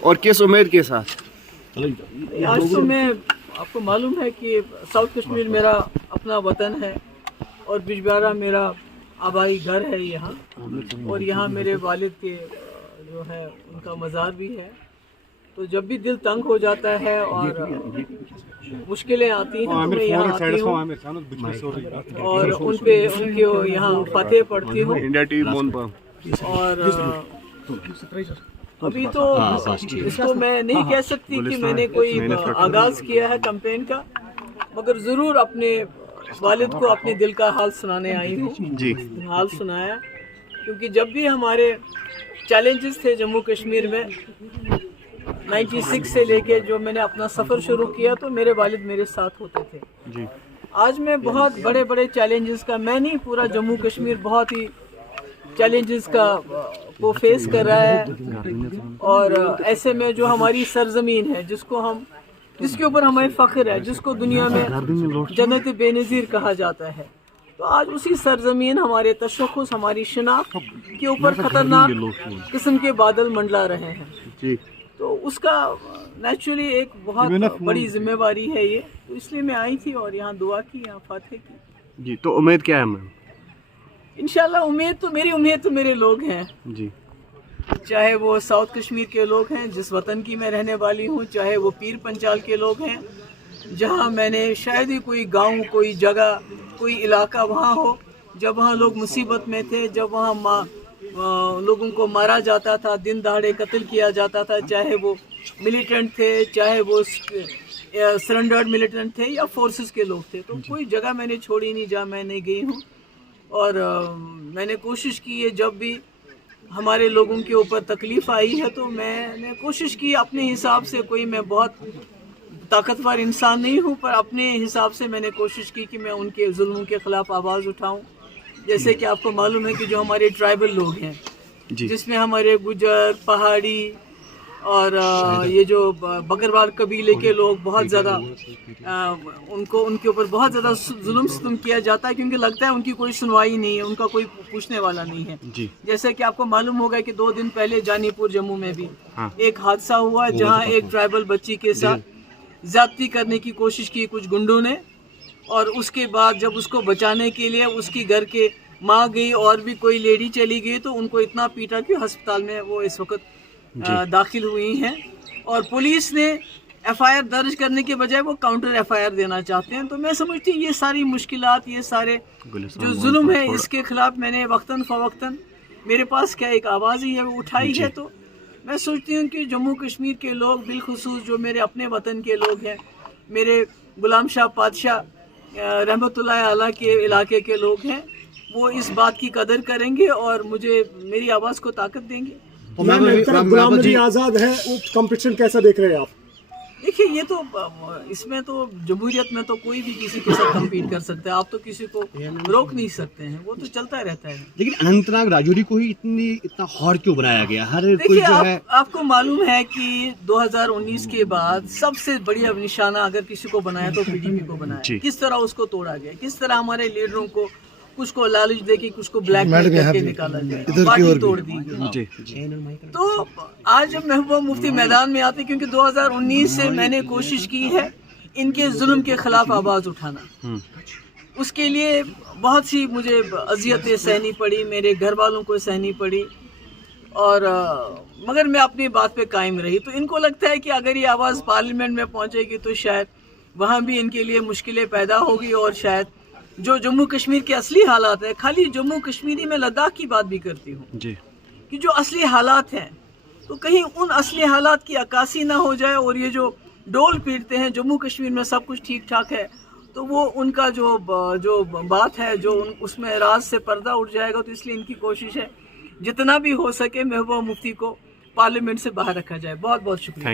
اور کس امید کے ساتھ؟ آج تو میں آپ کو معلوم ہے کہ ساؤتھ کشمیر میرا اپنا وطن ہے اور بجبیارہ میرا آبائی گھر ہے یہاں، اور یہاں میرے والد کے جو ہے ان کا مزار بھی ہے. تو جب بھی دل تنگ ہو جاتا ہے اور مشکلیں آتی ہیں تو میں یہاں آتی ہوں اور ان کی یہاں فاتح پڑھتی ہوں. انڈیا ٹی وی مون پر اور ابھی تو اس کو میں نہیں کہہ سکتی کہ میں نے کوئی آغاز کیا ہے کمپین کا، مگر ضرور اپنے والد کو اپنے دل کا حال سنانے آئی ہوں. جی حال سنایا، کیونکہ جب بھی ہمارے چیلنجز تھے جموں کشمیر میں 96 سے لے کے جو میں نے اپنا سفر شروع کیا تو میرے والد میرے ساتھ ہوتے تھے. جی آج میں بہت بڑے بڑے چیلنجز کا، میں نہیں پورا جموں کشمیر بہت ہی چیلنجز کا وہ فیس کر رہا ہے، اور ایسے میں جو ہماری سرزمین ہے جس کے اوپر ہمیں فخر ہے، جس کو دنیا میں جنت بے نظیر کہا جاتا ہے، تو آج اسی سرزمین ہمارے تشخص، ہماری شناخت کے اوپر خطرناک قسم کے بادل منڈلا رہے ہیں. جی تو اس کا نیچرلی ایک بہت بڑی ذمہ داری ہے یہ، تو اس لیے میں آئی تھی اور یہاں دعا کی، یہاں فاتح کی. جی تو امید کیا ہے میم؟ انشاءاللہ میری امید تو میرے لوگ ہیں، جی چاہے وہ ساؤتھ کشمیر کے لوگ ہیں جس وطن کی میں رہنے والی ہوں، چاہے وہ پیر پنچال کے لوگ ہیں جہاں میں نے شاید ہی کوئی گاؤں، کوئی جگہ، کوئی علاقہ وہاں ہو جب وہاں لوگ مصیبت میں تھے، جب وہاں لوگوں کو مارا جاتا تھا، دن دہاڑے قتل کیا جاتا تھا، چاہے وہ ملیٹنٹ تھے، چاہے وہ سرنڈرڈ ملیٹنٹ تھے یا فورسز کے لوگ تھے. تو کوئی جگہ میں نے چھوڑی نہیں جہاں میں نہیں گئی ہوں، اور میں نے کوشش کی ہے جب بھی ہمارے لوگوں کے اوپر تکلیف آئی ہے تو میں نے کوشش کی اپنے حساب سے، کوئی میں بہت طاقتور انسان نہیں ہوں پر اپنے حساب سے میں نے کوشش کی کہ میں ان کے ظلموں کے خلاف آواز اٹھاؤں. جیسے کہ آپ کو معلوم ہے کہ جو ہمارے ٹرائبل لوگ ہیں جس میں ہمارے گجر، پہاڑی اور یہ جو بکروال قبیلے کے لوگ بہت زیادہ ان کے اوپر بہت زیادہ ظلم ستم کیا جاتا ہے، کیونکہ لگتا ہے ان کی کوئی سنوائی نہیں ہے، ان کا کوئی پوچھنے والا نہیں ہے. جیسے کہ آپ کو معلوم ہوگا کہ 2 دن پہلے جانی پور جموں میں بھی ایک حادثہ ہوا جہاں ایک ٹرائبل بچی کے ساتھ زیادتی کرنے کی کوشش کی کچھ گنڈوں نے، اور اس کے بعد جب اس کو بچانے کے لیے اس کی گھر کے ماں گئی اور بھی کوئی لیڈی چلی گئی تو ان کو اتنا پیٹا کہ ہسپتال میں وہ اس وقت داخل ہوئی ہیں، اور پولیس نے ایف آئی آر درج کرنے کے بجائے وہ کاؤنٹر ایف آئی آر دینا چاہتے ہیں. تو میں سمجھتی ہوں یہ ساری مشکلات، یہ سارے جو ظلم ہے اس کے خلاف میں نے وقتاً فوقتاً میرے پاس کیا ایک آواز ہی ہے وہ اٹھائی ہے. تو میں سوچتی ہوں کہ جموں کشمیر کے لوگ بالخصوص جو میرے اپنے وطن کے لوگ ہیں، میرے غلام شاہ پادشاہ رحمۃ اللہ علیہ کے علاقے کے لوگ ہیں، وہ اس بات کی قدر کریں گے اور مجھے میری آواز کو طاقت دیں گے. غلام نبی آزاد ہے، وہ کمپٹیشن کیسا دیکھ رہے ہیں آپ؟ دیکھیے یہ تو اس میں تو جمہوریت میں تو کوئی بھی کسی کے ساتھ کمپیٹ کر سکتا ہے، آپ تو کسی کو روک نہیں سکتے ہیں، وہ تو چلتا رہتا ہے. لیکن اننت ناگ راجوری کو ہی اتنا ہارڈ کیوں بنایا گیا؟ ہر کوئی دیکھیے جو ہے آپ کو معلوم ہے کہ 2019 کے بعد سب سے بڑی نشانہ اگر کسی کو بنایا تو پی ڈی پی کو بنایا. کس طرح اس کو توڑا گیا، کس طرح ہمارے لیڈروں کو کچھ کو لالچ دے کے کچھ کو بلیک میل کر کے نکالا گیا، پارٹی توڑ دی گئی. تو آج جب محبوبہ مفتی میدان میں آتے، کیونکہ 2019 سے میں نے کوشش کی ہے ان کے ظلم کے خلاف آواز اٹھانا، اس کے لیے بہت سی مجھے اذیتیں سہنی پڑی، میرے گھر والوں کو سہنی پڑی، اور مگر میں اپنی بات پہ قائم رہی. تو ان کو لگتا ہے کہ اگر یہ آواز پارلیمنٹ میں پہنچے گی تو شاید وہاں بھی ان کے لیے مشکلیں پیدا ہوگی، اور شاید جو جموں کشمیر کے اصلی حالات ہیں، خالی جموں کشمیری میں لداخ کی بات بھی کرتی ہوں کہ جو اصلی حالات ہیں تو کہیں ان اصلی حالات کی عکاسی نہ ہو جائے، اور یہ جو ڈول پیٹتے ہیں جموں کشمیر میں سب کچھ ٹھیک ٹھاک ہے تو وہ ان کا جو بات ہے جو اس میں راز سے پردہ اٹھ جائے گا. تو اس لیے ان کی کوشش ہے جتنا بھی ہو سکے محبوبہ مفتی کو پارلیمنٹ سے باہر رکھا جائے. بہت بہت شکریہ.